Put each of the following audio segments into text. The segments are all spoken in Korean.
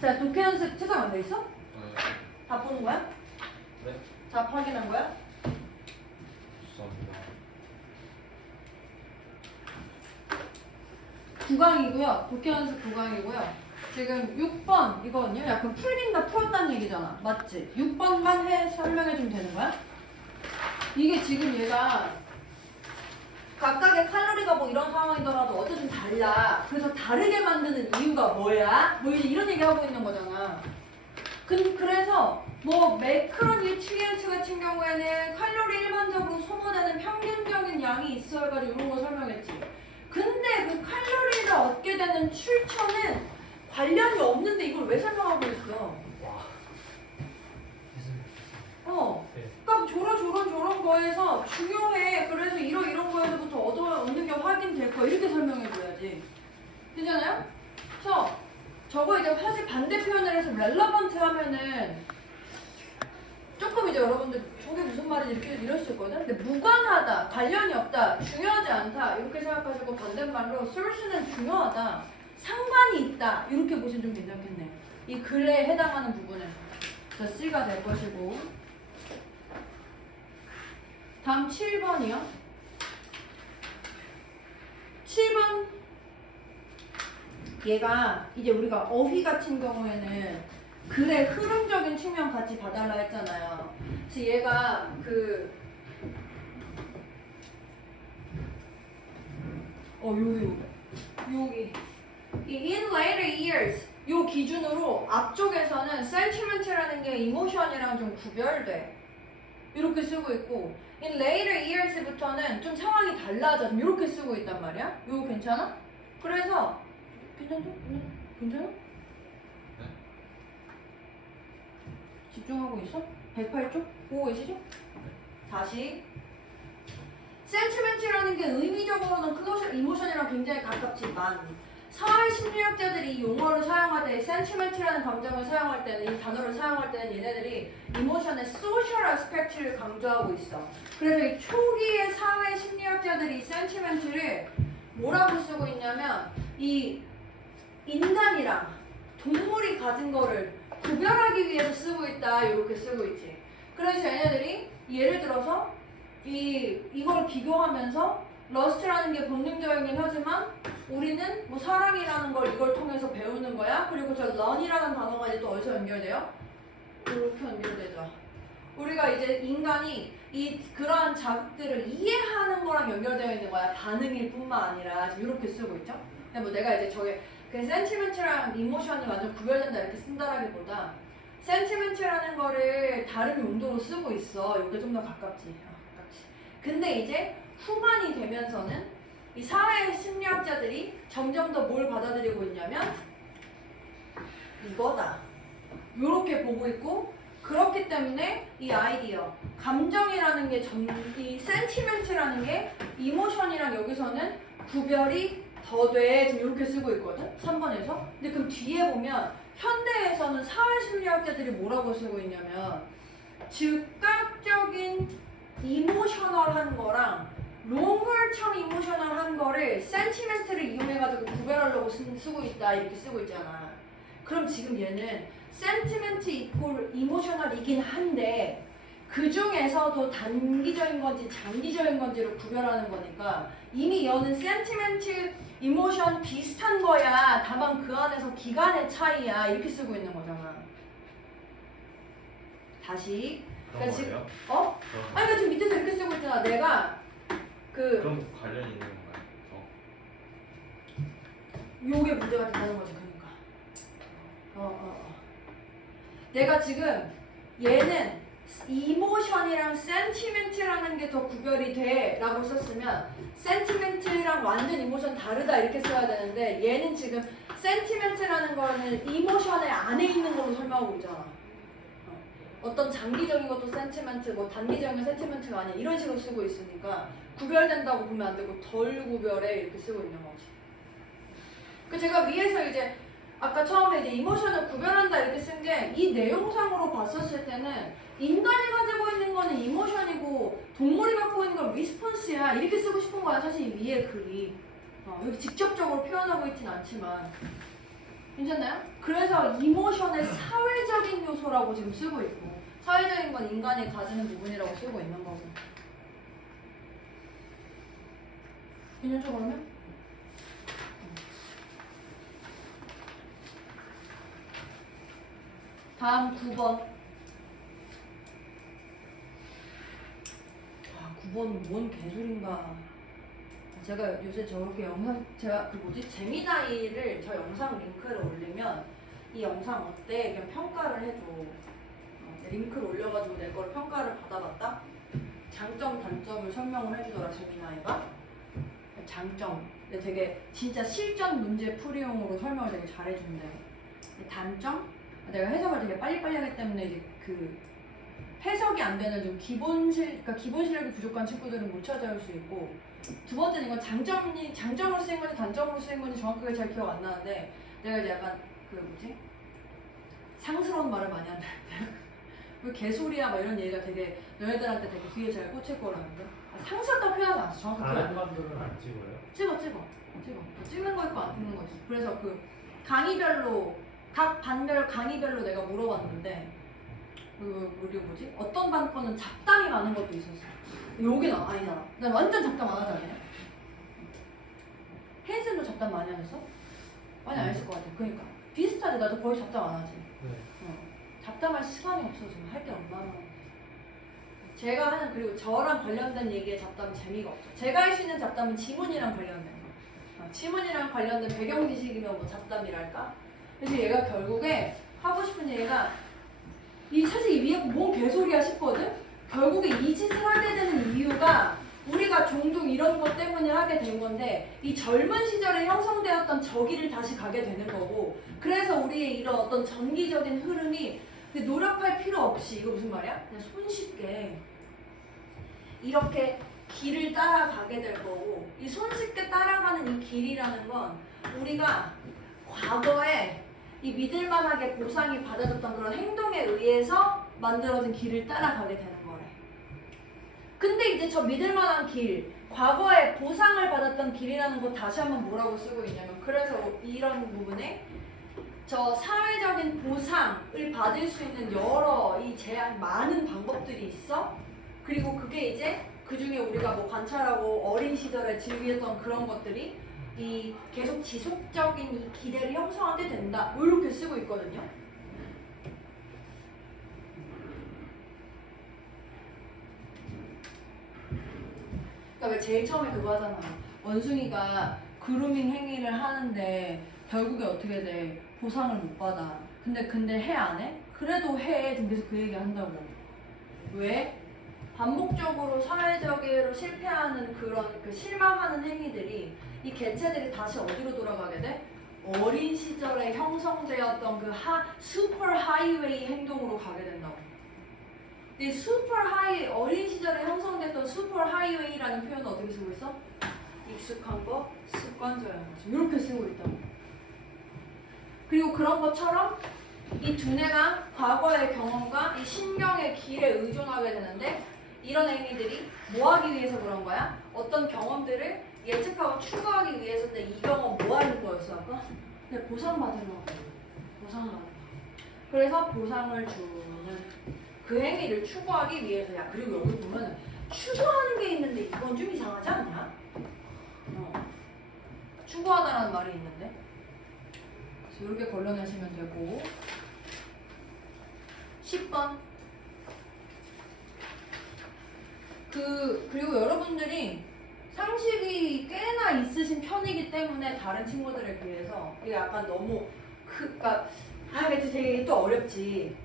자, 독해 연습 채점 안 돼 있어? 네. 다 보는 거야? 네. 다 확인한 거야? 죄송합니다. 9강이고요. 독해 연습 9강이고요. 지금 6번 이거는요. 약간 풀긴 다 풀었다는 얘기잖아. 맞지? 6번만 설명해 주면 되는 거야? 이게 지금 얘가 각각의 칼로리가 뭐 이런 상황이더라도 어쨌든 달라. 그래서 다르게 만드는 이유가 뭐야? 뭐 이런 얘기 하고 있는 거잖아. 그래서 뭐 매크로 뉴트리언트 같은 경우에는 칼로리 일반적으로 소모되는 평균적인 양이 있어 해가지고 이런 거 설명했지. 근데 그 칼로리를 얻게 되는 출처는 관련이 없는데 이걸 왜 설명하고 있어? 와. 네. 그러니까 저런 거에서 중요해. 그래서 이런 거에서부터 얻는 게 확인될 거야. 이렇게 설명해줘야지. 되잖아요? 그래서 저거 이제 사실 반대 표현을 해서 relevant 하면은 조금 이제 여러분들 저게 무슨 말인지 이럴 수 있거든? 근데 무관하다, 관련이 없다, 중요하지 않다 이렇게 생각하시고 반대말로 source는 중요하다, 상관이 있다 이렇게 보시면 좀 괜찮겠네. 이 글에 해당하는 부분은 그래서 C가 될 것이고. 다음 7번이요. 7번 얘가 이제 우리가 어휘 같은 경우에는 글의 흐름적인 측면 같이 봐달라 했잖아요. 그래서 얘가 여기 이 in later years 요 기준으로 앞쪽에서는 sentiment라는 게 emotion이랑 좀 구별돼. 이렇게 쓰고 있고 in later years부터는 좀 상황이 달라져. 좀 이렇게 쓰고 있단 말이야. 이거 괜찮아? 그래서 괜찮죠? 괜찮아? 네. 집중하고 있어? 108쪽? 보고 계시죠? 다시 sentiment라는 게 의미적으로는 클로셜 이모션이랑 굉장히 가깝지만 사회 심리학자들이 이 용어를 사용할 때 sentiment라는 감정을 사용할 때는 이 단어를 사용할 때는 얘네들이 이모션의 social aspect를 강조하고 있어. 그래서 이 초기의 사회 심리학자들이 sentiment를 뭐라고 쓰고 있냐면 이 인간이랑 동물이 가진 거를 구별하기 위해서 쓰고 있다 이렇게 쓰고 있지. 그래서 얘네들이 예를 들어서 이걸 비교하면서 러스트라는 게 본능적이긴 하지만 우리는 뭐 사랑이라는 걸 이걸 통해서 배우는 거야. 그리고 저 런이라는 단어가 이제 또 어디서 연결돼요? 이렇게 연결되죠. 우리가 이제 인간이 그러한 자극들을 이해하는 거랑 연결되어 있는 거야. 반응일 뿐만 아니라 지금 이렇게 쓰고 있죠. 근데 뭐 내가 이제 저게 그 센티멘트랑 이모션이 완전 구별된다 이렇게 쓴다라기보다 센티멘트라는 거를 다른 용도로 쓰고 있어. 이게 좀 더 가깝지. 근데 이제 후반이 되면서는 이 사회 심리학자들이 점점 더 뭘 받아들이고 있냐면 이거다. 이렇게 보고 있고 그렇기 때문에 이 아이디어 감정이라는 게 이 센티멘트라는 게 이모션이랑 여기서는 구별이 더 돼. 지금 이렇게 쓰고 있거든. 3번에서. 근데 그럼 뒤에 보면 현대에서는 사회 심리학자들이 뭐라고 쓰고 있냐면 즉각적인 이모셔널한 거랑 롱걸처럼 이모셔널한 거를 센티멘트를 이용해가지고 구별하려고 쓰고 있다 이렇게 쓰고 있잖아. 그럼 지금 얘는 센티멘트 이꼴 이모셔널이긴 한데 그 중에서도 단기적인 건지 장기적인 건지를 구별하는 거니까 이미 얘는 센티멘트 이모션 비슷한 거야. 다만 그 안에서 기간의 차이야. 이렇게 쓰고 있는 거잖아. 다시. 그런 지금 거예요? 아니 그 지금 밑에서 이렇게 쓰고 있잖아. 내가 그럼 관련이 있는 건가요? 요게 문제가 된다는 거지. 그러니까. 내가 지금 얘는 이모션이랑 센티멘트라는 게 더 구별이 돼 라고 썼으면 센티멘트랑 완전 이모션 다르다 이렇게 써야 되는데 얘는 지금 센티멘트라는 거는 이모션의 안에 있는 걸로 설명하고 있잖아. 어떤 장기적인 것도 센티멘트, 뭐 단기적인 센티멘트가 아니야 이런 식으로 쓰고 있으니까 구별된다고 보면 안 되고 덜 구별해 이렇게 쓰고 있는 거지. 그 제가 위에서 이제 아까 처음에 이제 이모션을 구별한다 이렇게 쓴 게 이 내용상으로 봤었을 때는 인간이 가지고 있는 거는 이모션이고 동물이 갖고 있는 건 리스폰스야 이렇게 쓰고 싶은 거야 사실 이 위에 글이. 여기 직접적으로 표현하고 있진 않지만 괜찮나요? 그래서 이모션의 사회적인 요소라고 지금 쓰고 있고 사회적인 건 인간이 가지는 부분이라고 쓰고 있는 거고. 괜찮죠 그러면? 다음 9번. 9번은 뭔 개소린가. 제가 요새 저렇게 영상, 제가 그 뭐지? 재미나이를 저 영상 링크를 올리면 이 영상 어때? 그냥 평가를 해줘. 링크를 올려가지고 내 거를 평가를 받아봤다? 장점, 단점을 설명을 해주더라, 재미나이가. 장점. 근데 되게 진짜 실전 문제 풀이용으로 설명을 되게 잘해준대. 단점? 내가 해석을 되게 빨리빨리 하기 때문에 이제 그 해석이 안 되는 좀 그러니까 기본 실력이 부족한 친구들은 못 찾아올 수 있고, 두 번째는 이건 장점으로 쓰인 건지 단점으로 쓰인 건지 정확하게 잘 기억 안 나는데, 내가 이제 약간 그 뭐지? 상스러운 말을 많이 한다. 왜 개소리야 막 이런 얘기가 되게 너희들한테 되게 귀에 잘 꽂힐 거라는데, 상스럽다고 표현하지 않았어. 정확하게 다른 반들은 안 찍어요? 찍어. 찍는 거 있고 안 찍는 거 있어. 그래서 그 강의별로 각 반별 강의별로 내가 물어봤는데, 우리 뭐지? 어떤 반 거는 잡담이 많은 것도 있었어. 여기는 아니잖아. 나 완전 잡담 안 하지 않냐? 헨슨도 잡담 많이 안 했어? 많이 안 했을 것 같아. 그러니까 비슷하지. 나도 거의 잡담 안 하지. 네. 잡담할 시간이 없어. 지금 할 게 얼마나. 제가 하는, 그리고 저랑 관련된 얘기에 잡담은 재미가 없죠. 제가 할 수 있는 잡담은 지문이랑 관련된 거. 지문이랑 관련된 배경 지식이면 뭐 잡담이랄까? 그래서 얘가 결국에 하고 싶은 얘기가, 사실 이 위에 뭔 개소리야 싶거든? 결국에 이 짓을 하게 되는 이유가 우리가 종종 이런 것 때문에 하게 된 건데, 이 젊은 시절에 형성되었던 저기를 다시 가게 되는 거고, 그래서 우리의 이런 어떤 정기적인 흐름이 노력할 필요 없이, 이거 무슨 말이야? 그냥 손쉽게 이렇게 길을 따라가게 될 거고, 이 손쉽게 따라가는 이 길이라는 건 우리가 과거에 이 믿을만하게 보상이 받아줬던 그런 행동에 의해서 만들어진 길을 따라가게 되는 거래. 근데 이제 저 믿을만한 길, 과거에 보상을 받았던 길이라는 거 다시 한번 뭐라고 쓰고 있냐면, 그래서 이런 부분에 저 사회적인 보상을 받을 수 있는 여러 이 많은 방법들이 있어. 그리고 그게 이제 그 중에 우리가 뭐 관찰하고 어린 시절에 즐겼던 그런 것들이 이 계속 지속적인 이 기대를 형성하게 된다. 뭐 이렇게 쓰고 있거든요. 그러니까 왜 제일 처음에 그거 하잖아. 원숭이가 그루밍 행위를 하는데 결국에 어떻게 돼? 보상을 못 받아. 근데 해 안 해? 그래도 해. 지금 계속 그 얘기 한다고. 왜? 반복적으로 사회적으로 실패하는 그런 그 실망하는 행위들이 이 개체들이 다시 어디로 돌아가게 돼? 어린 시절에 형성되었던 그 슈퍼 하이웨이 행동으로 가게 된다고. 이 어린 시절에 형성됐던 슈퍼 하이웨이라는 표현은 어떻게 쓰고 있어? 익숙한 거, 습관적인 거. 이렇게 쓰고 있다고. 그리고 그런 것처럼 이 두뇌가 과거의 경험과 이 신경의 길에 의존하게 되는데, 이런 행위들이 뭐 하기 위해서 그런 거야? 어떤 경험들을 예측하고 추구하기 위해서인데, 이 경험 뭐 하는 거였어 아까? 근데 보상받으려고. 보상받으려고. 그래서 보상을 주는 그 행위를 추구하기 위해서야. 그리고 여기 보면 추구하는 게 있는데 이건 좀 이상하지 않냐? 추구하다라는 말이 있는데, 그래서 이렇게 걸러내시면 되고. 10번. 그리고 여러분들이 상식이 꽤나 있으신 편이기 때문에 다른 친구들에 비해서 이게 약간 너무 그니까 근데 되게 또 어렵지.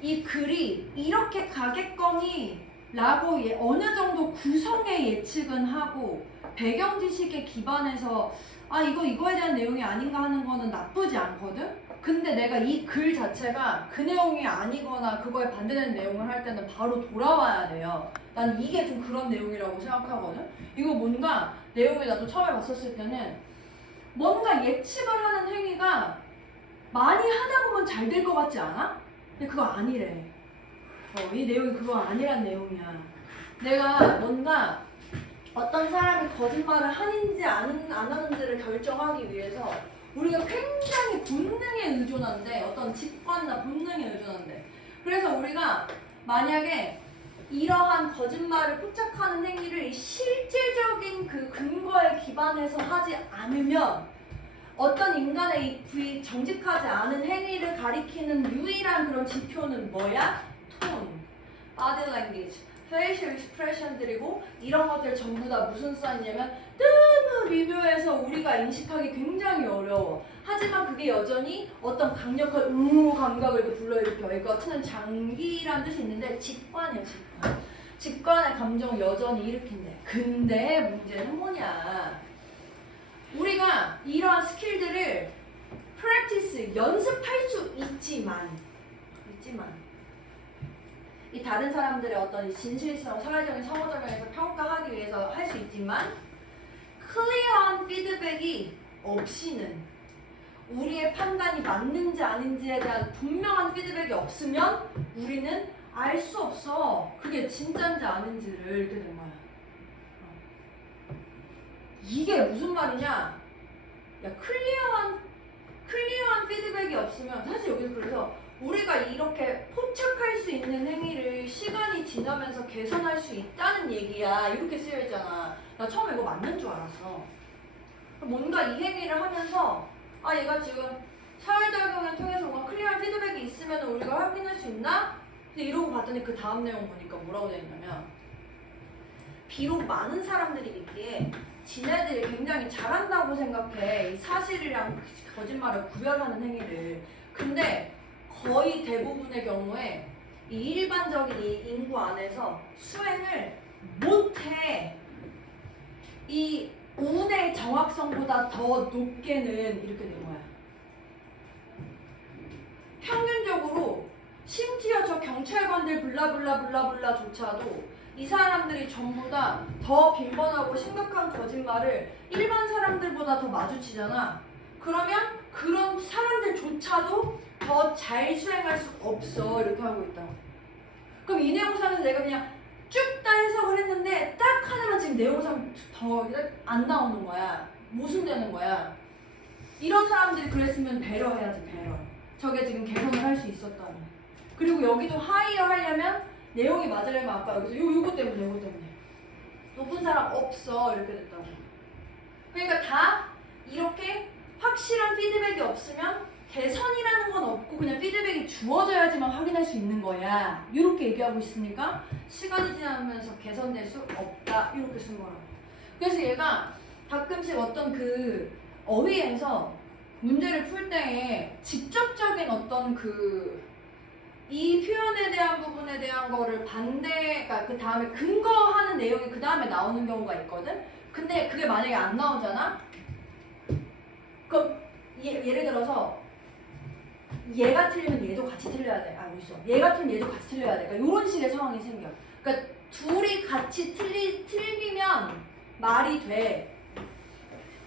이 글이 이렇게 가겠거니 라고 어느 정도 구성의 예측은 하고 배경 지식에 기반해서 이거에 대한 내용이 아닌가 하는 거는 나쁘지 않거든? 근데 내가 이 글 자체가 그 내용이 아니거나 그거에 반대되는 내용을 할 때는 바로 돌아와야 돼요. 난 이게 좀 그런 내용이라고 생각하거든? 이거 뭔가 내용을 나도 처음에 봤었을 때는 뭔가 예측을 하는 행위가 많이 하다 보면 잘 될 것 같지 않아? 근데 그거 아니래. 이 내용이 그거 아니란 내용이야. 내가 뭔가 어떤 사람이 거짓말을 하는지 안 하는지를 결정하기 위해서 우리가 굉장히 본능에 의존한데, 어떤 직관이나 본능에 의존한데. 그래서 우리가 만약에 이러한 거짓말을 포착하는 행위를 실제적인 그 근거에 기반해서 하지 않으면 어떤 인간의 이 부위 정직하지 않은 행위를 가리키는 유일한 그런 지표는 뭐야? 톤, body language, facial expression들이고, 이런 것들 전부 다 무슨 사인이냐면 너무 미묘해서 우리가 인식하기 굉장히 어려워. 하지만 그게 여전히 어떤 강력한 감각을 이렇게 불러일으켜. 이거 트는 장기란 뜻이 있는데 직관이야, 직관. 직관의 감정을 여전히 일으킨대. 근데 문제는 뭐냐? 우리가 이러한 스킬들을 practice, 연습할 수 있지만 이 다른 사람들의 어떤 이 진실성, 사회적인 상호작용에서 평가하기 위해서 할 수 있지만 클리어한 피드백이 없이는, 우리의 판단이 맞는지 아닌지에 대한 분명한 피드백이 없으면 우리는 알 수 없어. 그게 진짜인지 아닌지를. 이렇게 된 거야. 이게 무슨 말이냐? 야, 클리어한 피드백이 없으면, 사실 여기서 그래서 우리가 이렇게 포착할 수 있는 행위를 시간이 지나면서 개선할 수 있다는 얘기야. 이렇게 쓰여 있잖아. 나 처음에 이거 맞는 줄 알았어. 뭔가 이 행위를 하면서 아, 얘가 지금 사회작용을 통해서 뭔가 클리어한 피드백이 있으면 우리가 확인할 수 있나? 근데 이러고 봤더니 그 다음 내용 보니까 뭐라고 되어 있냐면, 비록 많은 사람들이 믿기에 지네들이 굉장히 잘한다고 생각해, 이 사실이랑 거짓말을 구별하는 행위를. 근데 거의 대부분의 경우에 이 일반적인 이 인구 안에서 수행을 못해. 이 운의 정확성보다 더 높게는 이렇게 된 거야. 평균적으로 심지어 저 경찰관들 블라블라조차도 이 사람들이 전부 다 더 빈번하고 심각한 거짓말을 일반 사람들보다 더 마주치잖아. 그러면 그런 사람들조차도 더 잘 수행할 수 없어. 이렇게 하고 있다고. 그럼 이 내용상에서 내가 그냥 쭉 다 해석을 했는데 딱 하나만 지금 내용상 더 안 나오는 거야. 모순되는 거야. 이런 사람들이 그랬으면 배려해야지, 배려. 저게 지금 개선을 할 수 있었다면. 그리고 여기도 하이어 하려면 내용이 맞으려면 아까 여기서 요거 때문에 높은 사람 없어. 이렇게 됐다고. 그러니까 다 이렇게 확실한 피드백이 없으면 개선이라는 건 없고 그냥 피드백이 주어져야지만 확인할 수 있는 거야. 이렇게 얘기하고 있으니까 시간이 지나면서 개선될 수 없다. 이렇게 쓴 거라고. 그래서 얘가 가끔씩 어떤 그 어휘에서 문제를 풀 때에 직접적인 어떤 이 표현에 대한 부분에 대한 거를 그러니까 그 다음에 근거하는 내용이 그 다음에 나오는 경우가 있거든? 근데 그게 만약에 안 나오잖아? 그럼 예를 들어서 얘가 틀리면 얘도 같이 틀려야 돼. 아, 있어. 얘가 틀리면 얘도 같이 틀려야 돼. 그러니까 이런 식의 상황이 생겨. 그러니까 둘이 같이 틀리면 말이 돼.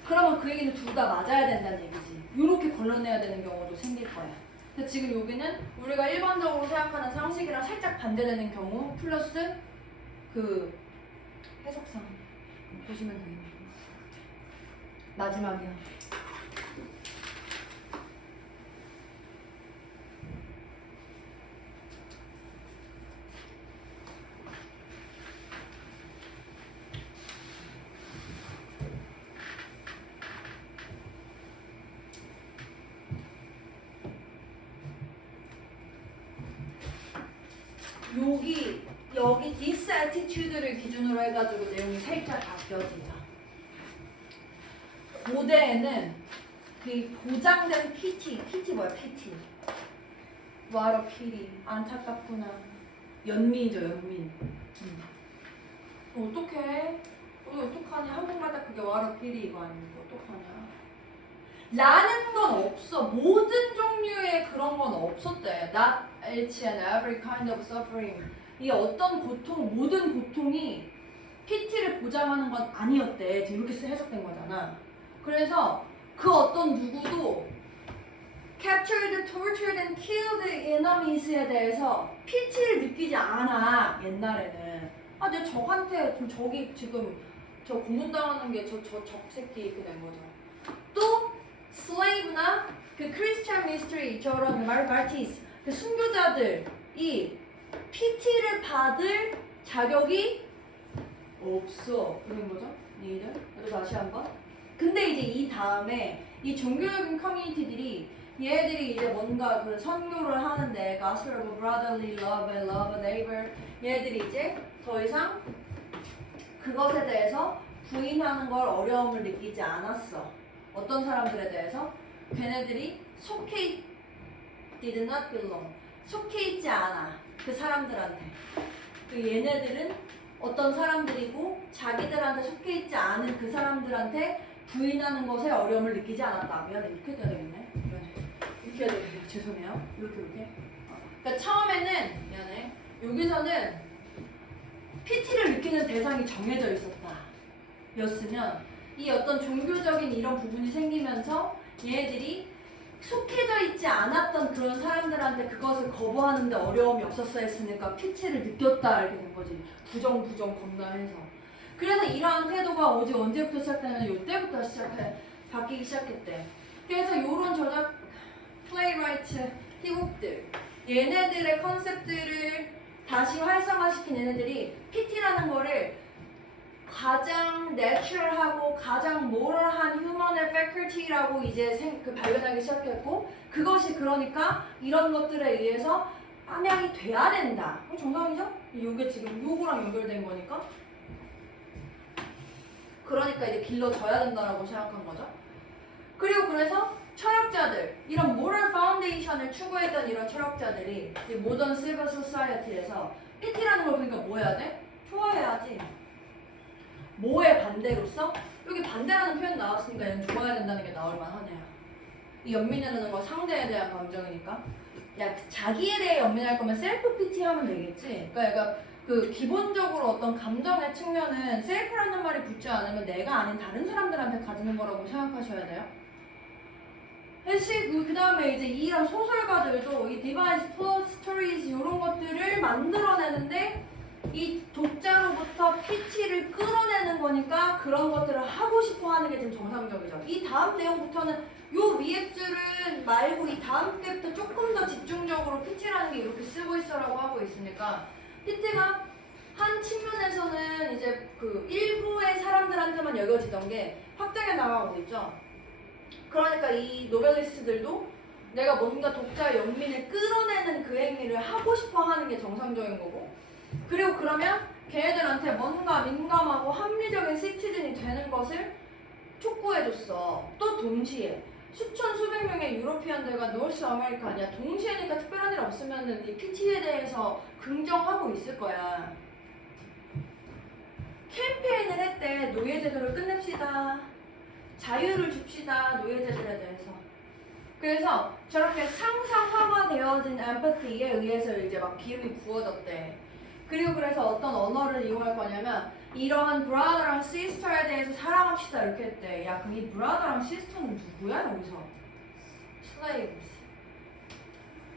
그러면 그 얘기는 둘 다 맞아야 된다는 얘기지. 이렇게 걸러내야 되는 경우도 생길 거야. 근데 지금 여기는 우리가 일반적으로 생각하는 상식이랑 살짝 반대되는 경우 플러스 그 해석상 보시면 됩니다. 마지막이요. 여기 this attitude를 기준으로 해가지고 내용이 살짝 바뀌어지죠. 고대에는 그 보장된 PT 뭐야? PT. What a pity. 안타깝구나. 연민이죠, 연민. 어떡해? 우리 어떡하냐? 한국마다 그게 What a pity 이거 아니고 어떡하냐? 라는 건 없어. 모든 종류의 그런 건 없었대. Not each and every kind of suffering. 이 어떤 고통, 모든 고통이 PT를 보장하는 건 아니었대. 이렇게 해석된 거잖아. 그래서 그 어떤 누구도 captured, tortured and killed enemies에 대해서 PT를 느끼지 않아. 옛날에는. 아, 내 적한테 저기 지금 저 고문당하는 게 저 새끼 이렇게 된 거죠. 또 slave나 그 크리스찬 미스트리처럼 그 마르티스 그 순교자들이 PT를 받을 자격이 없어. 그런 거죠? 니들? 또 다시 한번. 근데 이제 이 다음에 이 종교적인 커뮤니티들이 얘들이 이제 뭔가 그 선교를 하는데 Gospel of Brotherly Love and Love a Neighbor 얘들이 이제 더 이상 그것에 대해서 부인하는 걸 어려움을 느끼지 않았어. 어떤 사람들에 대해서? 걔네들이 속해 did not belong. 속해 있지 않아. 그 사람들한테. 그 얘네들은 어떤 사람들이고 자기들한테 속해 있지 않은 그 사람들한테 부인하는 것에 어려움을 느끼지 않았다. 미안해. 이렇게 돼야 되겠네. 이렇게 해야 되겠네. 죄송해요. 이렇게. 그러니까 처음에는 미안해. 여기서는 PT를 느끼는 대상이 정해져 있었다. 였으면 이 어떤 종교적인 이런 부분이 생기면서 얘네들이 속해져 있지 않았던 그런 사람들한테 그것을 거부하는데 어려움이 없었어 했으니까 PT를 느꼈다 이렇게 된 거지. 부정 겁나 해서. 그래서 이러한 태도가 오직 언제부터 시작되면 이때부터 바뀌기 시작했대. 그래서 이런 저작 플레이라이트 희곡들 얘네들의 컨셉들을 다시 활성화시킨 얘네들이 PT라는 거를 가장 내추럴하고 가장 모럴한 휴먼의 패컬티라고 이제 발견하기 시작했고 그것이 그러니까 이런 것들에 의해서 함양이 돼야 된다. 정상이죠? 이게 지금 요거랑 연결된 거니까 그러니까 이제 길러져야 된다라고 생각한 거죠. 그리고 그래서 철학자들, 이런 모럴 파운데이션을 추구했던 이런 철학자들이 이 모던 실버 소사이어티에서 PT라는 걸 보니까 뭐 해야 돼? 좋아해야지. 뭐의 반대로서? 여기 반대라는 표현 나왔으니까 얘는 좋아해야 된다는 게 나올 만하네요. 이 연민이라는 건 상대에 대한 감정이니까 야 자기에 대해 연민할 거면 셀프 PT 하면 되겠지. 그러니까 그 기본적으로 어떤 감정의 측면은 셀프라는 말이 붙지 않으면 내가 아닌 다른 사람들한테 가지는 거라고 생각하셔야 돼요. 그 다음에 이제 이런 소설가들도 이 디바이스 플러스 스토리즈 이런 것들을 만들어내는데 이 독자로부터 PT를 끌어내는 거니까 그런 것들을 하고 싶어 하는 게 지금 정상적이죠. 이 다음 내용부터는 요 위에 줄은 말고 이 다음 때부터 조금 더 집중적으로 PT라는 게 이렇게 쓰고 있어라고 하고 있으니까 PT가 한 측면에서는 이제 그 일부의 사람들한테만 여겨지던 게 확장해 나가고 있죠. 그러니까 이 노벨리스트들도 내가 뭔가 독자의 연민을 끌어내는 그 행위를 하고 싶어 하는 게 정상적인 거고 그리고 그러면 걔네들한테 뭔가 민감하고 합리적인 시티즌이 되는 것을 촉구해줬어. 또 동시에 수천 수백 명의 유로피언들과 노스 아메리카 아니야 동시에니까 특별한 일 없으면 이 PT에 대해서 긍정하고 있을 거야. 캠페인을 했대. 노예제도를 끝냅시다. 자유를 줍시다. 노예제들에 대해서. 그래서 저렇게 상상화되어진 엠퍼티에 의해서 이제 막 기름이 부어졌대. 그리고 그래서 어떤 언어를 이용할 거냐면 이러한 브라더랑 시스터에 대해서 사랑합시다 이렇게 했대. 야 그럼 이 브라더랑 시스터는 누구야 여기서? 슬레이브스.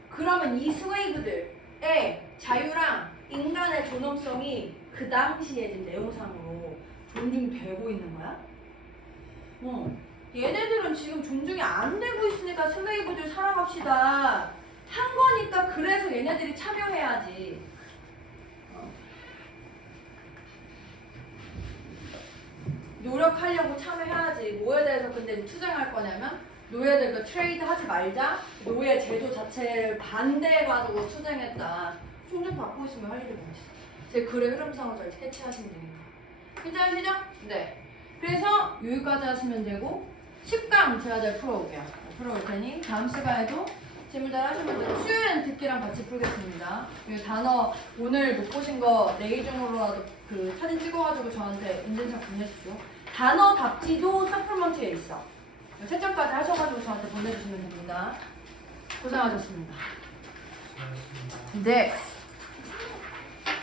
그러면 이 슬레이브들의 자유랑 인간의 존엄성이 그 당시에 지금 내용상으로 존중되고 있는 거야? 얘네들은 지금 존중이 안 되고 있으니까 슬레이브들 사랑합시다 한 거니까 그래서 얘네들이 참여해야지. 노력하려고 참여해야지. 뭐에 대해서 근데 투쟁할 거냐면 노예들 그 트레이드 하지 말자. 노예 제도 자체를 반대해가지고 투쟁했다. 총좀 받고 있으면 할 일이 뭐 있어. 제 글의 흐름상으로 잘 캐치하시면 되니까. 괜찮으시죠? 네. 그래서 여기까지 하시면 되고 10강 제가 잘 풀어올게요. 풀어올 테니 다음 시간에도 질문 잘 하시면 되고 수요일엔 듣기랑 같이 풀겠습니다. 이 단어 오늘 못 보신 거 내일 중으로라도 그 사진 찍어가지고 저한테 인증샷 보내주십시오. 단어 답지도 서플먼트에 있어. 채점까지 하셔가지고 저한테 보내주시면 됩니다. 고생하셨습니다. 수고하셨습니다. 네.